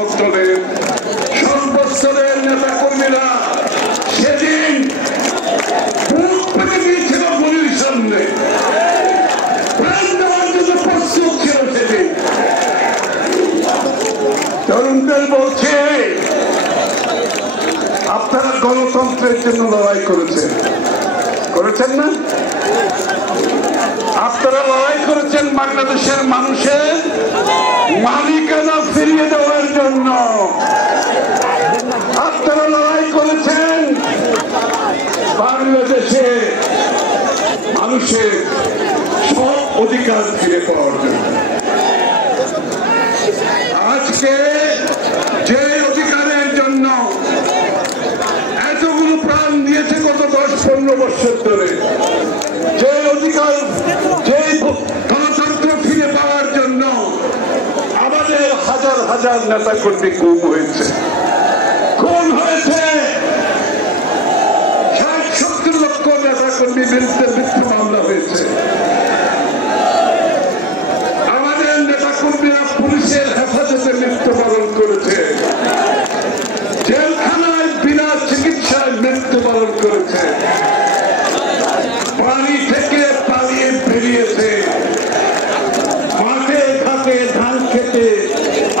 সমর্থনের সর্বস্তরের নেতা কর্মীরা সেদিন বুক পেতে দিয়েছিল গুলির সামনে, প্রাণ দেওয়ার জন্য প্রস্তুত ছিল সেদিন। তরুণদের বলছে আপনারা গণতন্ত্রের জন্য লড়াই করেছেন না? আপনারা লড়াই করেছেন বাংলাদেশের মানুষের মালিকানা ফিরিয়ে দেওয়ার জন্য। আপনারা লড়াই করেছেন বাংলাদেশে মানুষের সব অধিকার ফিরে পাওয়ার জন্য। আজকে যে অধিকারের জন্য এতগুলো প্রাণ দিয়েছে গত 10-15 বছর ধরে, যে অধিকার, যে গণতন্ত্র ফিরে পাওয়ার জন্য আমাদের হাজার হাজার নেতা কর্মী খুন হয়েছে, 60-70 লক্ষ নেতা কর্মী বিরুদ্ধে মিথ্যা মামলা হয়েছে। আমাদের নেতা কর্মীরা পুলিশের হেফাজতে মৃত্যুবরণ করেছে, জেলখানায় বিনা চিকিৎসায় মৃত্যুবরণ করেছে, বাড়ি থেকে পালিয়ে বেরিয়েছে, মাঠে ঘাটে ধান খেতে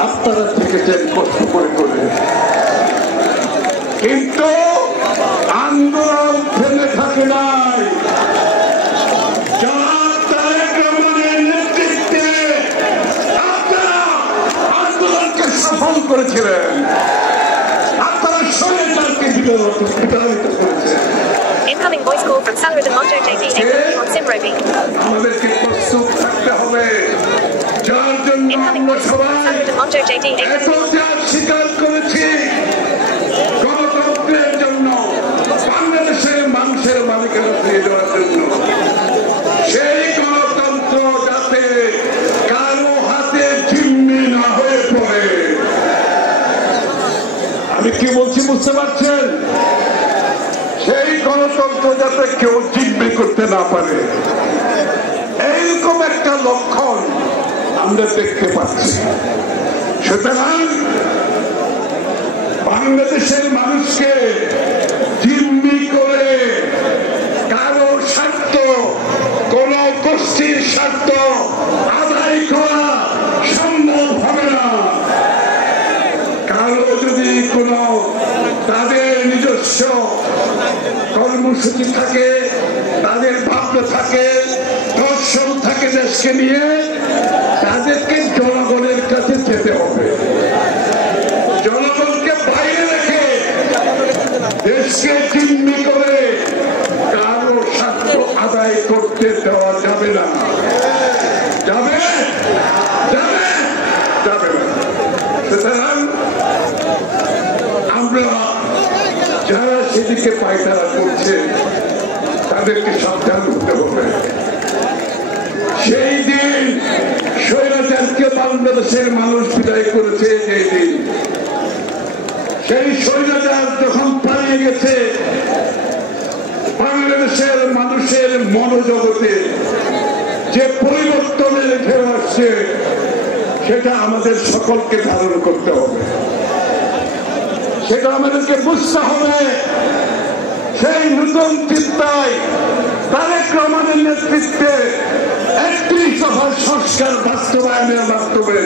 আপনারা থেকেছেন কষ্ট করে। কিন্তু আন্দোলন থেমে থাকে নাই। তারেক রহমানের নেতৃত্বে আপনারা আন্দোলনকে সফল করেছিলেন, আপনারা স্বৈরাচারকে বিতাড়িত করেছেন। Incoming voice call from Saladin Monjo JD on Simrobi. আমাদেরকে প্রস্তুত থাকতে হবে, যার জন্য আমরা সবাই এত ত্যাগ স্বীকার করেছি, গণতন্ত্রের জন্য, বাংলাদেশের মানুষের মালিকানা ফিরিয়ে দেওয়ার জন্য। সেই গণতন্ত্র যাতে কারো হাতে জিম্মি না হয়ে পড়ে। আমি কি বলছি বুঝতে পারছেন? সেই গণতন্ত্র যাতে কেউ জিম্মি করতে না পারে, এইরকম একটা লক্ষণ আমরা দেখতে পাচ্ছি। সুতরাং বাংলাদেশের মানুষকে জিম্মি করে কারো স্বার্থ, কোন গোষ্ঠীর স্বার্থ আদায় করা সম্ভব হবে না। কারো যদি কোন তাদের নিজস্ব কর্মসূচি থাকে, তাদের ভাবনা থাকে, দর্শন থাকে দেশকে নিয়ে, তাদেরকে জনগণের কাছে যেতে হবে। জনগণকে বাইরে রেখে দেশকে জিম্মি করে কারো স্বার্থ আদায় করতে দেওয়া যাবে না। যাবে না। সুতরাং আমরা যারা সেদিকে পায়তারা করছে তাদেরকে সাবধান হতে হবে। সেই দিন স্বৈরাচারকে বাংলাদেশের মানুষ বিদায় করেছে, যেই দিন সেই স্বৈরাচার যখন পালিয়ে গেছে, বাংলাদেশের মানুষের মনোজগতে যে পরিবর্তনের ঢেউ আসছে, সেটা আমাদের সকলকে ধারণ করতে হবে, সেটা আমাদেরকে বুঝতে হবে। সেই নতুন চিন্তায় তারেক রহমানের নেতৃত্বে 31 দফার সংস্কার বাস্তবায়নের মাধ্যমে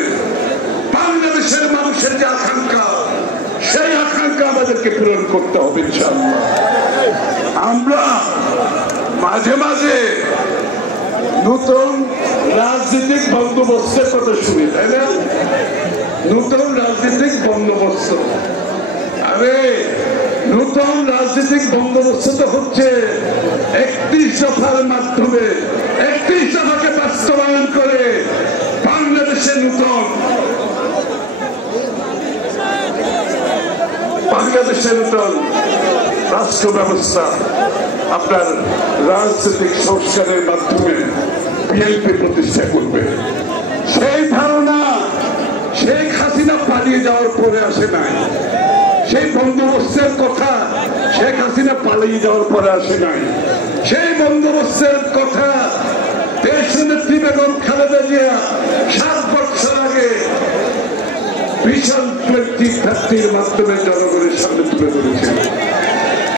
বাংলাদেশের মানুষের যে আকাঙ্ক্ষা, সেই আকাঙ্ক্ষা আমাদেরকে পূরণ করতে হবে ইনশাআল্লাহ। আমরা মাঝে মাঝে নতুন রাজনৈতিক বন্দোবস্তের কথা শুনি, তাই না? নতুন রাজনৈতিক বন্দোবস্ত, আরে নতুন রাজনৈতিক বন্দোবস্ত তো হচ্ছে 31 দফার মাধ্যমে, 31 দফাকে বাস্তবায়ন করে বাংলাদেশের নতুন রাষ্ট্র ব্যবস্থা, আপনার রাজনৈতিক সংস্কারের মাধ্যমে বিএনপি প্রতিষ্ঠা করবে। সেই ধারণা শেখ হাসিনা পালিয়ে যাওয়ার পরে আসে নাই, সেই বন্দোবস্তের কথা শেখ হাসিনা পালিয়ে যাওয়ার পরে আসে নাই। সেই বন্দোবস্তের কথা দেশনেত্রী বেগম খালেদা জিয়া 7 বছর আগে ভিশন 2030 মাধ্যমে জনগণের সামনে তুলে ধরেছে।